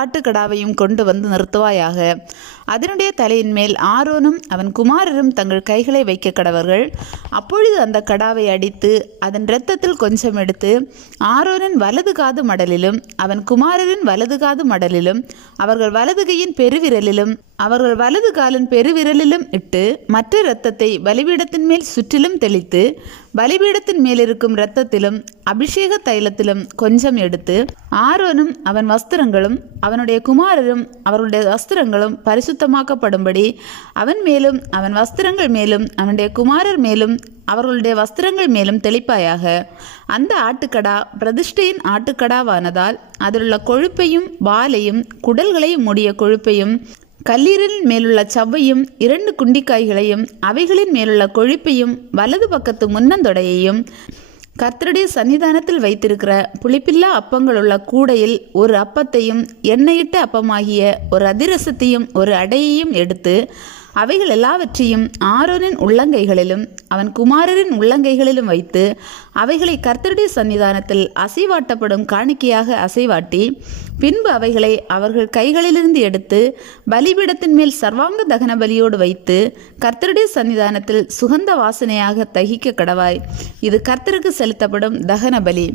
ஆட்டுக்கடாவையும் கொண்டு வந்து நிறுத்துவாயாக. அதனுடைய தலையின் மேல் ஆரோனும் அவன் குமாரரும் தங்கள் கைகளை வைக்க கடவர்கள். அப்பொழுது அந்த கடாவை அடித்து அதன் இரத்தத்தில் கொஞ்சம் எடுத்து ஆரோனின் வலது காது மடலிலும் அவன் குமாரரின் வலது காது மடலிலும் அவர்கள் வலது கையின் பெருவிரலிலும் அவர்கள் வலது காலின் பெருவிரலிலும் இட்டு மற்ற இரத்தத்தை பலிபீடத்தின் மேல் சுற்றிலும் தெளித்து பலிபீடத்தின் மேலிருக்கும் இரத்தத்திலும் அபிஷேக தைலத்திலும் கொஞ்சம் எடுத்து ஆரோனும் அவன் வஸ்திரங்களும் அவனுடைய குமாரரும் அவருடைய வஸ்திரங்களும் பரிசுத்தமாக்கப்படும்படி அவன் மேலும் அவன் வஸ்திரங்கள் மேலும் அவனுடைய குமாரர் மேலும் அவர்களுடைய வஸ்திரங்கள் மேலும் தெளிப்பாயாக. அந்த ஆட்டுக்கடா பிரதிஷ்டையின் ஆட்டுக்கடாவானதால் அதிலுள்ள கொழுப்பையும் வாலையும் குடல்களையும் மூடிய கொழுப்பையும் கல்லீரலின் மேலுள்ள சவ்வையும் இரண்டு குண்டிக்காய்களையும் அவைகளின் மேலுள்ள கொழுப்பையும் வலது பக்கத்து முன்னந்தொடையையும் கர்த்தருடைய சன்னிதானத்தில் வைத்திருக்கிற புளிப்பில்லா அப்பங்கள் உள்ள கூடையில் ஒரு அப்பத்தையும் எண்ணெயிட்ட அப்பமாகிய ஒரு அதிரசத்தையும் ஒரு அடையையும் எடுத்து அவைகள் எல்லாவற்றையும் ஆரோனின் உள்ளங்கைகளிலும் அவன் குமாரரின் உள்ளங்கைகளிலும் வைத்து அவைகளை கர்த்தருடைய சன்னிதானத்தில் அசைவாட்டப்படும் காணிக்கையாக அசைவாட்டி பின்பு அவைகளை அவர்கள் கைகளிலிருந்து எடுத்து பலிபீடத்தின் மேல் சர்வாங்க தகன பலியோடு வைத்து கர்த்தருடைய சன்னிதானத்தில் சுகந்த வாசனையாக தகிக்க கடவாய். இது கர்த்தருக்கு செலுத்தப்படும் தகன பலி.